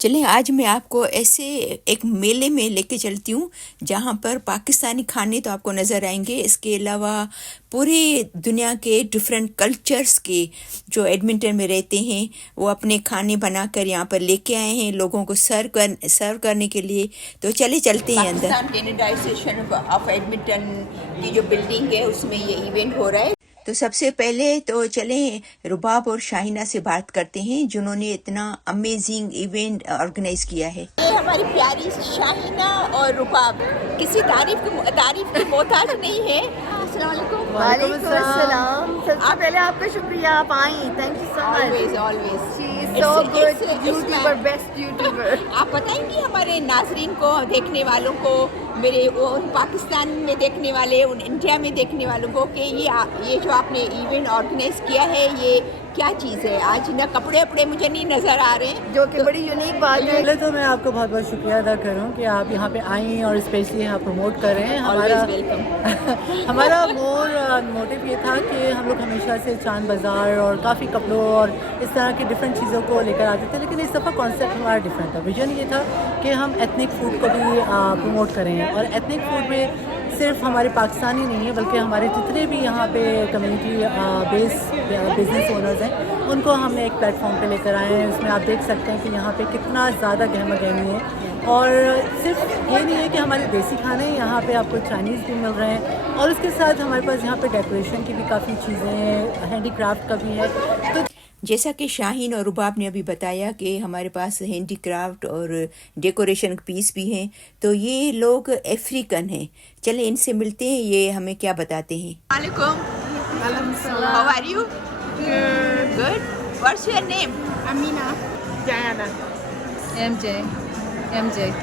चलें आज मैं आपको ऐसे एक मेले में लेके चलती हूँ जहाँ पर पाकिस्तानी खाने तो आपको नज़र आएंगे। इसके अलावा पूरी दुनिया के डिफरेंट कल्चर्स के जो एडमिंटन में रहते हैं वो अपने खाने बनाकर यहाँ पर लेके आए हैं लोगों को सर्व करने के लिए। तो चलते हैं अंदर। Pakistan Canada association of Edmonton की जो बिल्डिंग है उसमें ये इवेंट हो रहा है। तो सबसे पहले तो चलें रुबाब और शाहिना से बात करते हैं जिन्होंने इतना अमेजिंग इवेंट ऑर्गेनाइज किया है। ये हमारी प्यारी शाहिना और रुबाब किसी तारीफ की मोहताज नहीं है। अस्सलाम वालेकुम। वालेकुम अस्सलाम। सबसे पहले आपका शुक्रिया, आप आई, thank you so much. Always she is so good YouTuber, best YouTuber. आप बताएंगी हमारे नाजरीन को, देखने वालों को, मेरे उन पाकिस्तान में देखने वाले, उन इंडिया में देखने वालों को कि ये जो आपने इवेंट ऑर्गेनाइज किया है ये क्या चीज़ है। आज ना कपड़े वपड़े मुझे नहीं नज़र आ रहे हैं, जो कि बड़ी यूनिक बात है। पहले तो मैं आपको बहुत बहुत शुक्रिया अदा करूँ कि आप यहाँ पे आई और स्पेशली यहाँ प्रमोट कर रहे हैं। हमारा मोटिव ये था कि हम लोग हमेशा से चांद बाज़ार और काफ़ी कपड़ों और इस तरह की डिफरेंट चीज़ों को लेकर आते थे, लेकिन इस दफ़ा कॉन्सेप्ट हमारा डिफरेंट था। विजन ये था कि हम एथनिक फूड को भी प्रमोट करें और एथनिक फूड में सिर्फ हमारे पाकिस्तानी नहीं है बल्कि हमारे जितने भी यहाँ पे कम्युनिटी बेस बिजनेस ओनर्स हैं उनको हमने एक प्लेटफॉर्म पे लेकर आए हैं। उसमें आप देख सकते हैं कि यहाँ पे कितना ज़्यादा गहमा गहमी है और सिर्फ ये नहीं है कि हमारे देसी खाने यहाँ पे आपको चाइनीज़ भी मिल रहे हैं और उसके साथ हमारे पास यहाँ पे डेकोरेशन की भी काफ़ी चीज़ें हैं, हैंडीक्राफ्ट का भी है। तो जैसा कि शाहीन और रुबाब ने अभी बताया कि हमारे पास हैंडीक्राफ्ट और डेकोरेशन पीस भी हैं, तो ये लोग अफ्रीकन हैं। चले इनसे मिलते हैं, ये हमें क्या बताते हैं। How are you? Good. What's your name? Amina. Diana. MJ.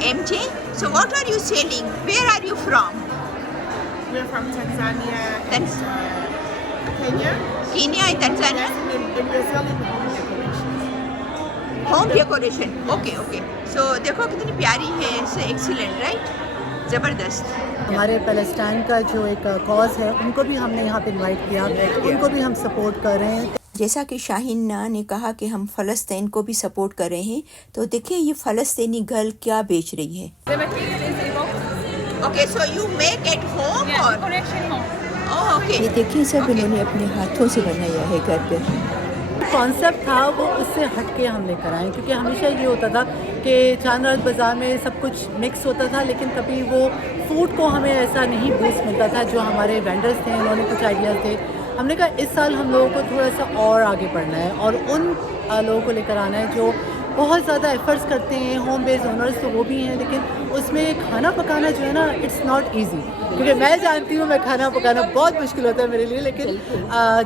MJ. So what are you selling? Where are you from? We're from Tanzania and Tan- Kenya. Kenya and Tanzania. And we're selling home decorations. Home decoration. Okay so देखो कितनी प्यारी है, excellent, right, ज़बरदस्त। हमारे Palestine का जो एक cause है उनको भी हमने यहाँ पे इनवाइट किया, उनको भी हम सपोर्ट कर रहे हैं। जैसा कि शाहीना ने कहा कि हम फ़लस्तीन को भी सपोर्ट कर रहे हैं, तो देखिए ये फ़लस्तीनी गर्ल क्या बेच रही है। Okay so you make at home और ओके। ये देखिए सब इन्होंने अपने हाथों से बनाया है घर पे। कॉन्सेप्ट था वो उससे हट के हम लेकर आए, क्योंकि हमेशा ये होता था कि चांदराज बाज़ार में सब कुछ मिक्स होता था लेकिन कभी वो फूड को हमें ऐसा नहीं बूस्ट मिलता था। जो हमारे वेंडर्स थे उन्होंने कुछ आइडियाज़ थे, हमने कहा इस साल हम लोगों को थोड़ा सा और आगे बढ़ना है और उन लोगों को लेकर आना है जो बहुत ज़्यादा एफर्ट्स करते हैं। होम बेस्ड ओनर्स तो वो भी हैं लेकिन उसमें खाना पकाना जो है ना इट्स नॉट ईजी, क्योंकि मैं जानती हूँ मैं खाना पकाना बहुत मुश्किल होता है मेरे लिए, लेकिन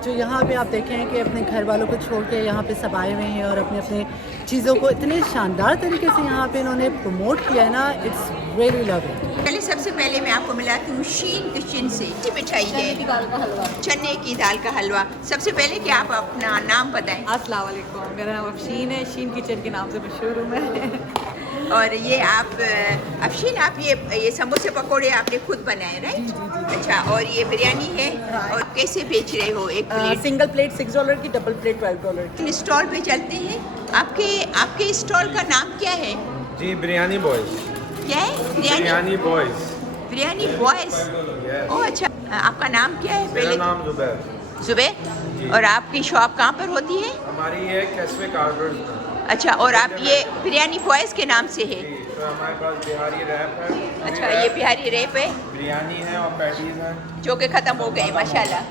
जो यहाँ पे आप देखें कि अपने घर वालों को छोड़ के यहाँ पे सब आए हुए हैं और अपने अपने चीज़ों को इतने शानदार तरीके से यहाँ पे इन्होंने प्रमोट किया है ना, इट्स रियली लवली। पहले सबसे पहले मैं आपको मिलाती हूँ शीन किचन से। मिठाई है चने की दाल का हलवा। सबसे पहले कि आप अपना नाम बताएं। अस्सलाम वालेकुम, मेरा नाम अफशीन है, शीन किचन के नाम से मशहूर हूँ मैं। और ये आप अफशीन, आप ये समोसे पकोड़े आपने खुद बनाए, राइट? अच्छा, और ये बिरयानी है और कैसे बेच रहे हो एक प्लेट? सिंगल प्लेट $6 की, डबल प्लेट $12। स्टॉल पे चलते हैं। आपके स्टॉल का नाम क्या है? जी, बिरयानी बॉयज। क्या है? बिरयानी बॉयज। बिरयानी बॉयज। ओह अच्छा, आपका नाम क्या है? मेरा नाम जुबैर। जुबैर। और आपकी शॉप कहाँ पर होती है? हमारी ये कैसवे कार्बर्स में। अच्छा, और आप ये बिरयानी बॉयज के नाम से है? तो हमारे पास बिहारी रैप है। अच्छा, ये बिहारी रैप है, बिरयानी है और पैटीज हैं जो कि ख़त्म हो गए। माशाल्लाह,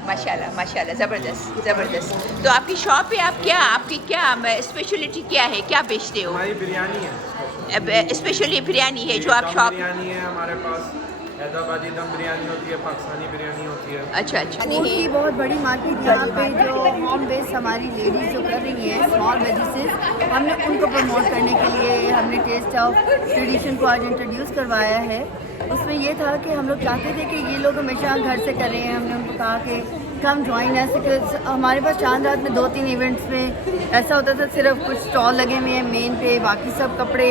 ज़बरदस्त। तो आपकी शॉप पे आपकी क्या स्पेशलिटी क्या है, क्या बेचते हो? हमारी बिरयानी है, स्पेशली बिरयानी है जो आप शॉप। बिरयानी है हमारे पास, हैदराबादी दम बिरयानी होती है, पाकिस्तानी बिरयानी होती है। अच्छा। फूड की बहुत बड़ी मार्केट यहाँ पे जो होम बेस्ड हमारी लेडीज़ जो कर रही हैं स्मॉल बिजनेसेस, हमने उनको प्रमोट करने के लिए हमने टेस्ट ऑफ ट्रेडिशन को आज इंट्रोड्यूस करवाया है। उसमें ये था कि हम लोग चाहते थे कि ये लोग हमेशा घर से कर रहे हैं, हमने उनको कहा कि कम ज्वाइन ऐसे। हमारे पास चांद रात में 2-3 इवेंट्स में ऐसा होता था सिर्फ कुछ स्टॉल लगे हुए हैं मेन पे, बाकी सब कपड़े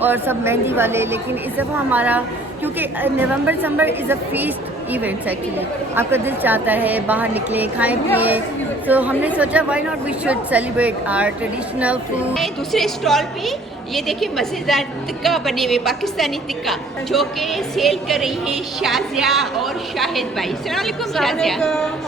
और सब मेहंदी वाले। लेकिन इस दफ़ा हमारा, क्योंकि November December is a feast events actually, आपका दिल चाहता है बाहर निकले खाएं पिए, तो हमने सोचा why not we should celebrate our traditional food. दूसरे स्टॉल पे ये देखिए मज़ेदार टिक्का बने हुए पाकिस्तानी टिक्का जो कि सेल कर रही हैं शाजिया और शाहिद भाई। अस्सलाम वालेकुम शाजिया,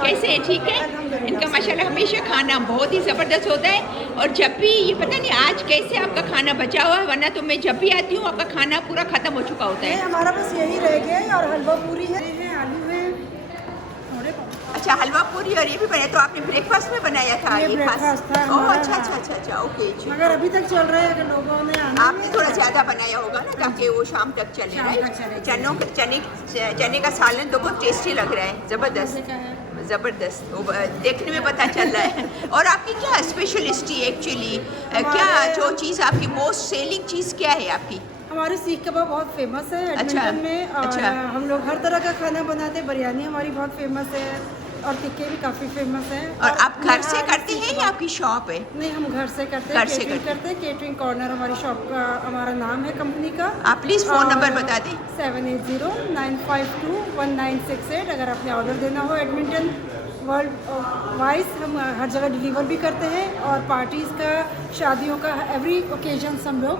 कैसे हैं? ठीक है। इनका माशाल्लाह हमेशा खाना बहुत ही ज़बरदस्त होता है और जब भी ये पता नहीं आज कैसे आपका खाना बचा हुआ है, वरना तो मैं जब भी आती हूँ आपका खाना पूरा ख़त्म हो चुका होता है। हमारा बस यही रह गया है और हलवा पूरी है, आलू है। अच्छा, हलवा पूरी और ये भी बनाया, तो आपने ब्रेकफास्ट में बनाया था? ये ब्रेकफास्ट था ओह हमारा। अच्छा, ओके। मगर अभी तक चल रहा है कि लोगों ने आना आपने थोड़ा ज़्यादा बनाया होगा ना ताकि वो शाम तक चले, शाम राइट? तक चले। चने का सालन तो बहुत टेस्टी लग रहा है, ज़बरदस्त वो देखने में पता चल रहा है। और आपकी क्या स्पेशलिस्टी एक्चुअली क्या जो चीज़ आपकी मोस्ट सेलिंग चीज़ क्या है आपकी? हमारे सीख कबाब बहुत फेमस है अच्छा, एडमिंटन में और अच्छा। हम लोग हर तरह का खाना बनाते हैं। बिरयानी हमारी बहुत फेमस है और टिक्के भी काफ़ी फेमस हैं। और आप घर से करते हैं या आपकी शॉप है? नहीं, हम घर से करते घर हैं, से केटरिंग करते हैं। केटरिंग कॉर्नर हमारी शॉप का हमारा नाम है कंपनी का। आप प्लीज़ फ़ोन नंबर बता दें। 7809521968। अगर आपने ऑर्डर देना हो एडमिंटन वर्ल्ड वाइज, हम हर जगह डिलीवर भी करते हैं और पार्टीज़ का, शादियों का, एवरी ओकेजन हम लोग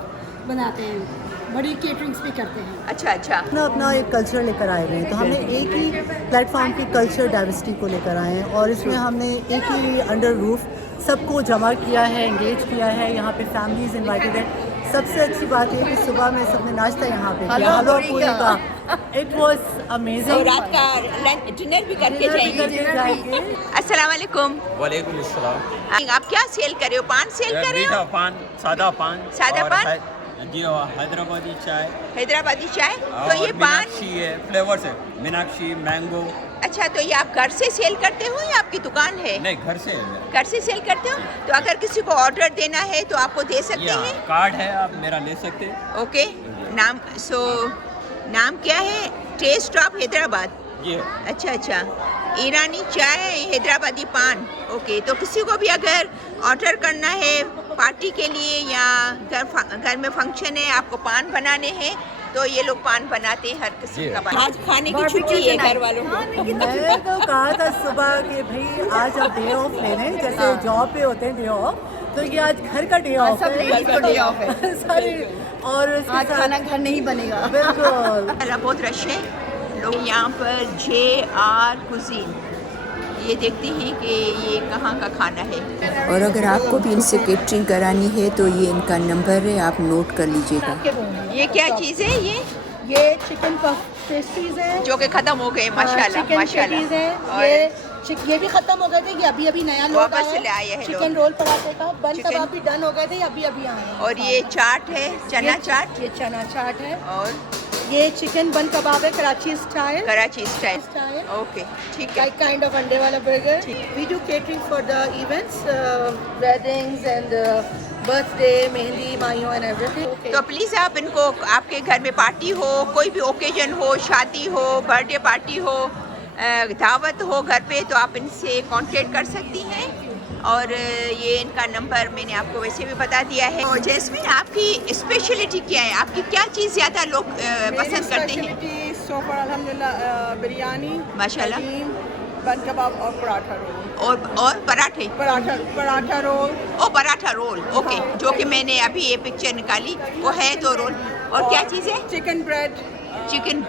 बनाते हैं। बड़ी केटरिंग्स भी करते हैं। अच्छा। अपना अपना एक कल्चर लेकर आए हुए हैं, तो हमने एक ही प्लेटफॉर्म की कल्चर डाइवर्सिटी को लेकर आए हैं और इसमें हमने एक ही अंडर रूफ सबको जमा किया है, एंगेज किया है। यहाँ पे फैमिलीज इनवाइटेड है। सबसे अच्छी बात है कि सुबह में सबने नाश्ता यहाँ पे किया, हलवा पूरी का। It was amazing. रात का डिनर भी करके जाएंगे। अस्सलाम वालेकुम। वालेकुम अस्सलाम। आप क्या सेल कर रहे हो? पान सेल कर रहे हो? मीठा पान, सादा पान। सादा और पान? जी हाँ, हैदराबादी चाय हैदराबादी चाय। तो और ये पान, मीनाक्षी है, फ्लेवर्स है, मीनाक्षी, मैंगो। अच्छा, तो ये आप घर से सेल करते हो या आपकी दुकान है? नहीं, घर से है। घर से सेल करते हो? तो अगर किसी को ऑर्डर देना है तो आपको दे सकते यहाँ हैं? कार्ड है, आप मेरा ले सकते हैं। ओके। नाम क्या है? Test of Hyderabad. जी हाँ। अच्छा। ईरानी चाय, हैदराबादी पान। ओके, तो किसी को भी अगर ऑर्डर करना है पार्टी के लिए या घर में फंक्शन है, आपको पान बनाने हैं तो ये लोग पान बनाते हैं हर किस्म का पान। आज खाने की छुट्टी है घर वालों को। मैंने तो कहा था सुबह कि भाई आज आप डे ऑफ ले लें, जैसे जॉब पे होते हैं डे ऑफ, तो ये आज घर का डे ऑफ सब लेडीज को डे ऑफ है। सारे और इसके आज साथ- खाना घर नहीं बनेगा। बिल्कुल। बहुत रश है लोग यहाँ पर। JR कुजीन, ये देखते हैं कि ये कहाँ का खाना है। और अगर आपको भी इनसे केटरिंग करानी है तो ये इनका नंबर है, आप नोट कर लीजिएगा। ये क्या चीज़ है? ये चिकन पफ पेस्ट्रीज है जो कि ख़त्म हो गए माशाल्लाह चिकन माशाल्लाह। पेटीज है। और ये भी खत्म हो गए थे, ये अभी नया लोग वापस आया ले आए हैं चिकन लोग। रोल पराठे का बन चिकन- कबाब भी डन हो गए थे, अभी आए हैं। और ये चाट है, चना चाट। ये चना चाट है। और ये चिकन बन कबाब है, Karachi style. Karachi style. Style okay, ठीक है। like kind of अंडे वाला burger. We do catering for the events, weddings and birthday, mehndi, mayun and everything. तो प्लीज़ आप इनको, आपके घर में पार्टी हो, कोई भी ओकेजन हो, शादी हो, बर्थडे पार्टी हो, दावत हो घर पे, तो आप इनसे कांटेक्ट कर सकती हैं। और ये इनका नंबर मैंने आपको वैसे भी बता दिया है। और जैस्मिन, आपकी स्पेशलिटी क्या है? आपकी क्या चीज़ ज़्यादा लोग पसंद करते हैं? सोफर अल्हम्दुलिल्लाह बिरयानी, माशाल्लाह। हलीम, बन कबाब और पराठा रोल। और पराठे। पराठा रोल। ओ पराठा रोल, ओके। जो कि मैंने अभी ये पिक्चर निकाली वो है तो रोल। और क्या चीज़ है? Chicken bread, chicken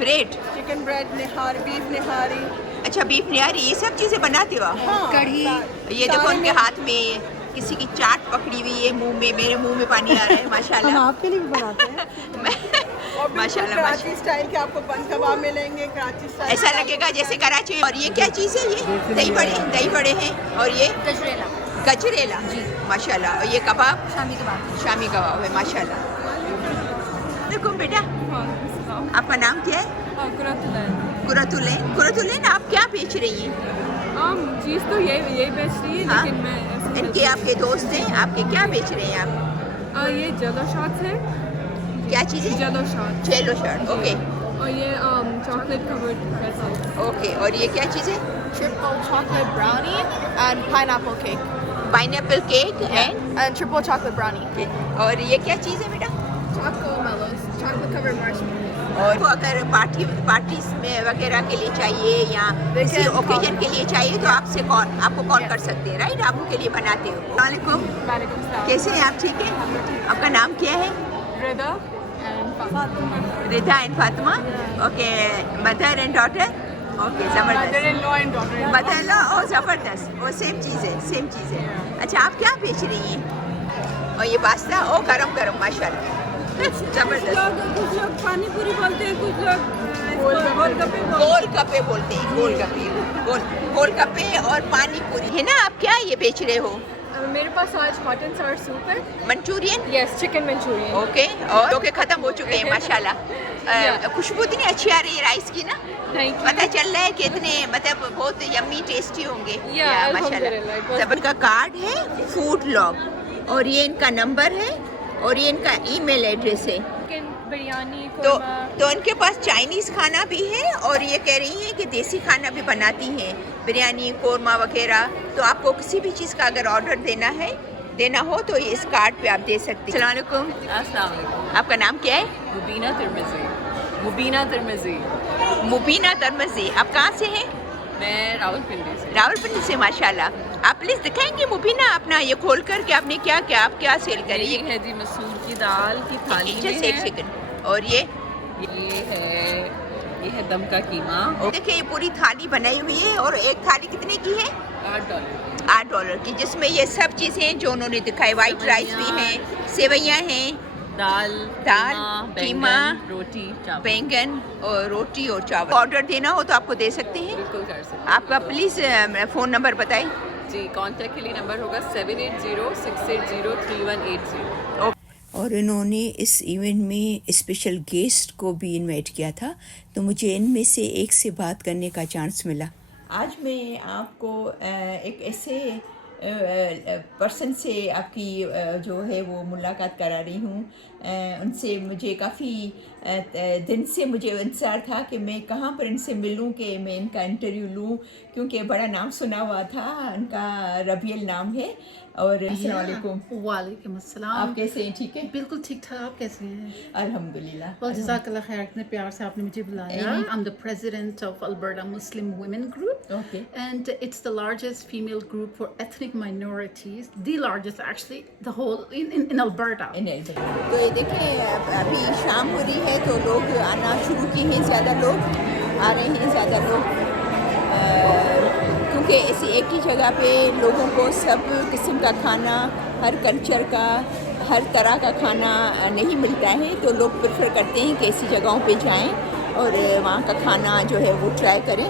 bread. Nihari, beef nihari. अच्छा, बीफ निहारी, ये सब चीज़ें बनाते हो आप? कढ़ी। ये देखो उनके हाथ में किसी की चाट पकड़ी हुई है, मुंह में, मेरे मुंह में पानी आ रहा है माशाल्लाह। हम आपके लिए भी बनाते हैं। और माशाल्लाह कराची स्टाइल के आपको बन कबाब मिलेंगे, कराची स्टाइल। ऐसा लगेगा जैसे कराची। और ये क्या चीज़ है? ये दही बड़े हैं। और ये गजरेला जी माशाल्लाह। और ये कबाब शामी कबाब है माशाल्लाह। देखो बेटा, आपका नाम क्या है? कुरतुलैन। आप क्या बेच रही हैं? चीज़ तो यही बेच रही है, हाँ? लेकिन मैं ऐसे इनके आपके दोस्त हैं, आपके क्या बेच रहे हैं आप? ये जेलो शॉट्स है। क्या चीज़ है? जेलो शॉट। जेलो शॉट, ओके और ये चॉकलेट कवर्ड प्रेज़ल्स। ओके। और ये क्या चीज़ है? Triple chocolate brownie and pineapple cake. Pineapple cake And triple chocolate brownie. और ये क्या चीज़ है बेटा? Choco mellows. Chocolate covered marshmallows. और वो अगर पार्टीज में वगैरह के लिए चाहिए या किसी ओकेजन के लिए चाहिए तो आपको कॉल कर सकते हैं, राइट? आप उनके लिए बनाते हो। वालेकुम, कैसे हैं आप? ठीक है। आपका नाम क्या है? Rida and Fatima. Rida and Fatima. Okay, mother and daughter. Okay, जबरदस्त. Mother-in-law and daughter-in-law. मदर-इन-लॉ, ओ जबरदस्त, वो सेम चीज़ है. अच्छा, आप क्या बेच रही हैं? और ये पास्ता, ओ गरम माशाल्लाह. जबरदस्त. कुछ लोग पानी पूरी बोलते हैं, कुछ लोग गोलगप्पे गोलगप्पे बोलते हैं. गोलगप्पे और पानी पूरी है ना. आप क्या ये बेच रहे हो? मेरे पास आज hot and sour soup है. Manchurian. Yes, chicken Manchurian. Okay, और ओके खत्म हो चुके हैं माशाल्लाह. खुशबू इतनी अच्छी आ रही है राइस की ना. Thank you. पता चल रहा है कि इतने मतलब बहुत यम्मी टेस्टी होंगे. Yeah, माशाल्लाह. alhamdulillah, it was- सब इनका कार्ड है फूड लॉग, और ये इनका नंबर है, और ये इनका ईमेल एड्रेस है. Chicken biryani, तो korma. इनके पास चाइनीज़ खाना भी है, और ये कह रही हैं कि देसी खाना भी बनाती हैं, बिरयानी कोरमा वगैरह. तो आपको किसी भी चीज़ का अगर ऑर्डर देना हो तो ये इस कार्ड पे आप दे सकते हैं. अस्सलाम वालेकुम. Assalamu alaikum. आपका नाम क्या है? Mubina Tirmizi. Mubina Tirmizi. Mubina तरमजी. आप कहाँ से हैं? मैं रावलपिंडी से. रावलपिंडी से. माशाल्लाह. आप प्लीज़ दिखाएंगे मुबीना अपना ये खोल कर के आपने क्या क्या आप क्या सेल करी? ये है जी मसूर की दाल की थाली में जस्ट एक है. सेकंड. और ये है दम का कीमा. देखिए ये पूरी थाली बनाई हुई है, और एक थाली कितने की है? $8. $8 की, जिसमें ये सब चीज़ें जो उन्होंने दिखाई. वाइट राइस भी हैं, सेवैयाँ हैं, दाल, कीमा, रोटी, चावल. बैंगन और रोटी और चावल. ऑर्डर देना हो तो आपको दे सकते हैं. बिल्कुल कर सकते. आपका प्लीज़ फ़ोन नंबर बताएं. जी, कांटेक्ट के लिए नंबर होगा 7806803180. और इन्होंने इस इवेंट में स्पेशल गेस्ट को भी इनवाइट किया था, तो मुझे इनमें से एक से बात करने का चांस मिला. आज मैं आपको एक ऐसे पर्सन से आपकी जो है वो मुलाकात करा रही हूँ. उनसे मुझे काफ़ी दिन से मुझे इंतज़ार था कि मैं कहाँ पर इनसे मिलूँ, कि मैं इनका इंटरव्यू लूँ, क्योंकि बड़ा नाम सुना हुआ था. उनका रबियल नाम है. और अस्सलाम वालेकुम. वालेकुम अस्सलाम. आप कैसे हैं? ठीक है, बिल्कुल ठीक ठाक. आप कैसे हैं? अल्हम्दुलिल्लाह. Well, जज़ाकल्लाह खैर, इतने प्यार से आपने मुझे बुलाया. I'm the president of Alberta Muslim Women Group. Okay. And it's the largest female group for ethnic minorities, the largest actually, the whole in Alberta. तो ये देखिए अभी शाम हो रही है, तो लोग आना शुरू किए हैं. ज़्यादा लोग आ रहे हैं, ज़्यादा लोग, क्योंकि ऐसी एक ही जगह पे लोगों को सब किस्म का खाना, हर कल्चर का, हर तरह का खाना नहीं मिलता है. तो लोग प्रेफर करते हैं कि ऐसी जगहों पे जाएं और वहाँ का खाना जो है वो ट्राई करें.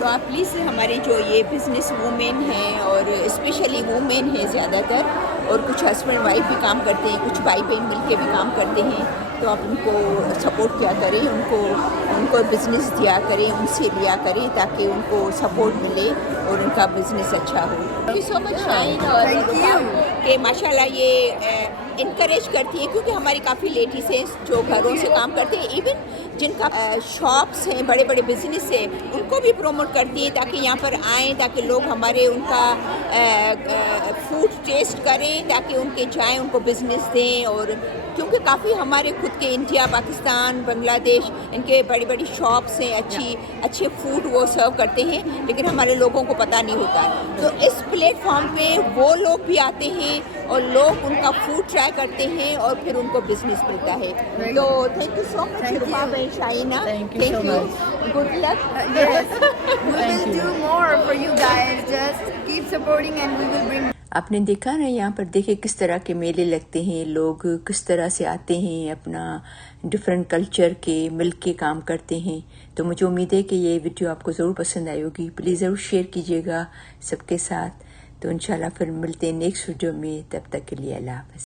तो आप प्लीज़ हमारे जो ये बिज़नेस वूमेन हैं, और स्पेशली वूमेन हैं ज़्यादातर, और कुछ हस्बैंड वाइफ भी काम करते हैं, कुछ भाई बहन मिल के भी काम करते हैं, तो आप उनको सपोर्ट किया करें, उनको बिज़नेस दिया करें, उनसे लिया करें, ताकि उनको सपोर्ट मिले और उनका बिज़नेस अच्छा हो. Thank you so much shine और कि माशाल्लाह ये इनकरेज करती है, क्योंकि हमारी काफ़ी लेडीज़ हैं जो घरों से काम करते हैं, इवन जिनका शॉप्स हैं, बड़े बड़े बिजनेस हैं, उनको भी प्रमोट करती हैं ताकि यहाँ पर आएँ, ताकि लोग हमारे उनका फूड टेस्ट करें, ताकि उनके जाएँ, उनको बिज़नेस दें. और क्योंकि काफ़ी हमारे खुद के इंडिया, पाकिस्तान, बांग्लादेश, इनके बड़ी बड़ी शॉप्स हैं, अच्छे फूड वो सर्व करते हैं, लेकिन हमारे लोगों को पता नहीं होता. तो इस प्लेटफॉर्म पे वो लोग भी आते हैं और लोग उनका फूड ट्राई करते हैं, और फिर उनको बिजनेस मिलता है. तो thank you so much Rubab and Shaina. Thank you so much. Good luck. Yes, we will do more for you guys. Just keep supporting and we will bring. आपने देखा ना, यहाँ पर देखिए किस तरह के मेले लगते हैं, लोग किस तरह से आते हैं, अपना डिफरेंट कल्चर के मिल के काम करते हैं. तो मुझे उम्मीद है कि ये वीडियो आपको ज़रूर पसंद आई होगी. प्लीज़ ज़रूर शेयर कीजिएगा सबके साथ. तो इंशाल्लाह फिर मिलते हैं नेक्स्ट वीडियो में. तब तक के लिए अल्लाह हाफ़िज़.